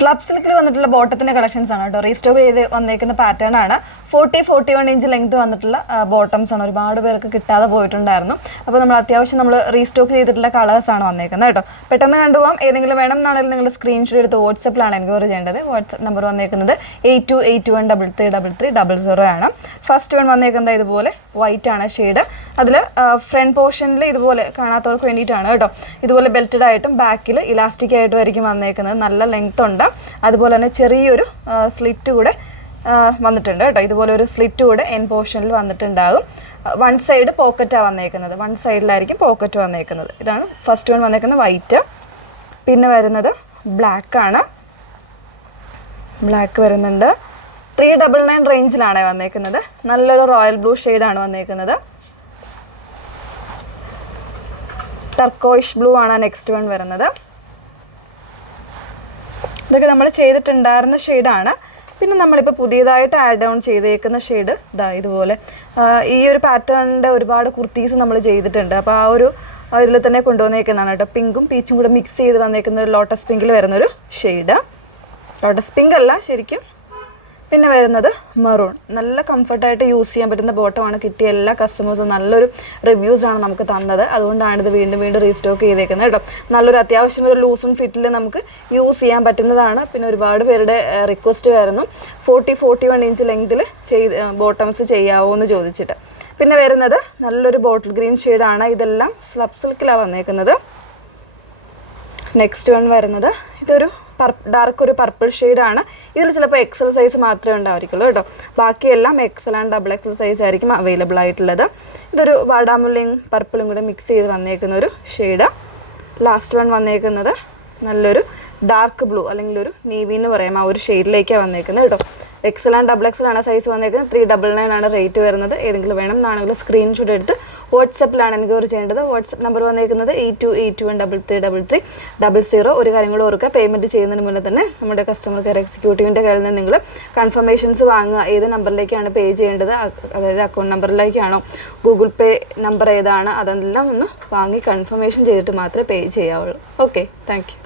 Slub സിൽക്കിൽ വന്നിട്ടുള്ള ബോട്ടത്തിന്റെ collections ആണ് കേട്ടോ. റീസ്റ്റോക്ക് ചെയ്ത് വന്നേക്കുന്ന പാറ്റേൺ ആണ്. 40-41 ഇഞ്ച് ലെങ്ത് വന്നിട്ടുള്ള ബോട്ടംസ് ആണ്. ഒരുപാട് പേർക്ക് കിട്ടാതെ പോയിട്ടുണ്ടായിരുന്നു. അപ്പോൾ നമ്മൾ അത്യാവശ്യം നമ്മൾ റീസ്റ്റോക്ക് ചെയ്തിട്ടുള്ള കളേഴ്സ് ആണ് വന്നേക്കുന്നത് കേട്ടോ. പെട്ടെന്ന് കണ്ടുപോകാം. ഏതെങ്കിലും വേണം എന്നാണെങ്കിൽ നിങ്ങൾ സ്ക്രീൻഷോട്ട് എടുത്ത് വാട്സപ്പിലാണ് എൻക്വയറി ചെയ്യേണ്ടത്. വാട്സപ്പ് നമ്പർ വന്നേക്കുന്നത് 8281333300 ആണ്. ഫസ്റ്റ് വൺ വന്നേക്കുന്നത് ഇതുപോലെ വൈറ്റ് ആണ് ഷെയ്ഡ്. അതിൽ ഫ്രണ്ട് പോർഷനിൽ ഇതുപോലെ കാണാത്തവർക്ക് വേണ്ടിയിട്ടാണ് കേട്ടോ. ഇതുപോലെ ബെൽറ്റഡ് ആയിട്ടും ബാക്കിൽ ഇലാസ്റ്റിക് ആയിട്ടും ആയിരിക്കും വന്നേക്കുന്നത്. നല്ല ലെങ്ത് ഉണ്ട്. അതുപോലെ തന്നെ ചെറിയൊരു സ്ലിറ്റ് കൂടെ വന്നിട്ടുണ്ട് കേട്ടോ. ഇതുപോലെ ഒരു സ്ലിറ്റ് കൂടെ എൻ പോർഷനിൽ വന്നിട്ടുണ്ടാകും. വൺ സൈഡ് പോക്കറ്റാണ് വന്നേക്കുന്നത്. വൺ സൈഡിലായിരിക്കും പോക്കറ്റ് വന്നേക്കുന്നത്. ഇതാണ് ഫസ്റ്റ് വൺ വന്നേക്കുന്നത് വൈറ്റ്. പിന്നെ വരുന്നത് ബ്ലാക്ക് ആണ്. ബ്ലാക്ക് വരുന്നുണ്ട്. 399 റേഞ്ചിലാണ് വന്നേക്കുന്നത്. നല്ലൊരു റോയൽ ബ്ലൂ ഷെയ്ഡാണ് വന്നേക്കുന്നത്. ടർക്കോയിഷ് ബ്ലൂ ആണ് നെക്സ്റ്റ് വൺ വരുന്നത്. ഇതൊക്കെ നമ്മൾ ചെയ്തിട്ടുണ്ടായിരുന്ന ഷെയ്ഡാണ്. പിന്നെ നമ്മളിപ്പോൾ പുതിയതായിട്ട് ആഡ് ഓൺ ചെയ്തേക്കുന്ന ഷെയ്ഡ് ഇതുപോലെ ഈ ഒരു പാറ്റേണിൻ്റെ ഒരുപാട് കുർത്തീസ് നമ്മൾ ചെയ്തിട്ടുണ്ട്. അപ്പോൾ ആ ഒരു ഇതിൽ തന്നെ കൊണ്ടുവന്നേക്കുന്നതാണ് കേട്ടോ. പിങ്കും പീച്ചും കൂടെ മിക്സ് ചെയ്ത് വന്നേക്കുന്ന ഒരു ലോട്ടസ് പിങ്കിൽ വരുന്നൊരു ഷെയ്ഡ്. ലോട്ടസ് പിങ്ക് അല്ല ശരിക്കും. പിന്നെ വരുന്നത് മെറൂൺ. നല്ല കംഫർട്ടായിട്ട് യൂസ് ചെയ്യാൻ പറ്റുന്ന ബോട്ടമാണ്. കിട്ടിയ എല്ലാ കസ്റ്റമേഴ്സും നല്ലൊരു റിവ്യൂസാണ് നമുക്ക് തന്നത്. അതുകൊണ്ടാണ് ഇത് വീണ്ടും വീണ്ടും റീസ്റ്റോക്ക് ചെയ്തേക്കുന്നത് കേട്ടോ. നല്ലൊരു അത്യാവശ്യം ഒരു ലൂസും ഫിറ്റിൽ നമുക്ക് യൂസ് ചെയ്യാൻ പറ്റുന്നതാണ്. പിന്നെ ഒരുപാട് പേരുടെ റിക്വസ്റ്റ് ആയിരുന്നു 40-41 ഇഞ്ച് ലെങ്തിൽ ബോട്ടംസ് ചെയ്യാവോ എന്ന് ചോദിച്ചിട്ട്. പിന്നെ വരുന്നത് നല്ലൊരു ബോട്ടിൽ ഗ്രീൻ ഷെയ്ഡാണ്. ഇതെല്ലാം സ്ലബ് സിൽക്കിലാണ് വന്നേക്കുന്നത്. നെക്സ്റ്റ് വൺ വരുന്നത് ഇതൊരു ഡാർക്ക് ഒരു പർപ്പിൾ ഷെയ്ഡാണ്. ഇതിൽ ചിലപ്പോൾ എക്സൽ സൈസ് മാത്രമേ ഉണ്ടായിരിക്കുള്ളൂ കേട്ടോ. ബാക്കിയെല്ലാം Excel and double XL size ആയിരിക്കും അവൈലബിൾ ആയിട്ടുള്ളത്. ഇതൊരു വാടാമുല്ലയും പർപ്പിളും കൂടെ മിക്സ് ചെയ്ത് വന്നേക്കുന്ന ഒരു ഷെയ്ഡ്. ലാസ്റ്റ് വൺ വന്നേക്കുന്നത് നല്ലൊരു ഡാർക്ക് ബ്ലൂ അല്ലെങ്കിൽ ഒരു നേവി എന്ന് പറയാം. ആ ഒരു ഷെയ്ഡിലേക്കാണ് വന്നേക്കുന്നത് കേട്ടോ. എക്സൽ ആൻഡ് ഡബിൾ എക്സൽ ആണ് സൈസ് വന്നേക്കുന്നത്. 399 ആണ് റേറ്റ് വരുന്നത്. ഏതെങ്കിലും വേണം എന്നാണെങ്കിൽ സ്ക്രീൻഷോട്ട് എടുത്ത് വാട്സപ്പിലാണ് എൻക്വയറി ചെയ്യേണ്ടത്. വാട്സപ്പ് നമ്പർ വന്നേക്കുന്നത് 8281333300. ഒരു കാര്യം കൂടെ ഓർക്കുക, പേയ്മെൻറ്റ് ചെയ്യുന്നതിന് മുന്നേ തന്നെ നമ്മുടെ കസ്റ്റമർ കെയർ എക്സിക്യൂട്ടീവിൻ്റെ കയ്യിൽ നിന്ന് നിങ്ങൾ കൺഫർമേഷൻസ് വാങ്ങുക. ഏത് നമ്പറിലേക്കാണ് പേ ചെയ്യേണ്ടത്, അതായത് അക്കൗണ്ട് നമ്പറിലേക്കാണോ, ഗൂഗിൾ പേ നമ്പർ ഏതാണ്, അതെല്ലാം ഒന്ന് വാങ്ങി കൺഫർമേഷൻ ചെയ്തിട്ട് മാത്രമേ പേ ചെയ്യാവുള്ളൂ. Okay, thank U.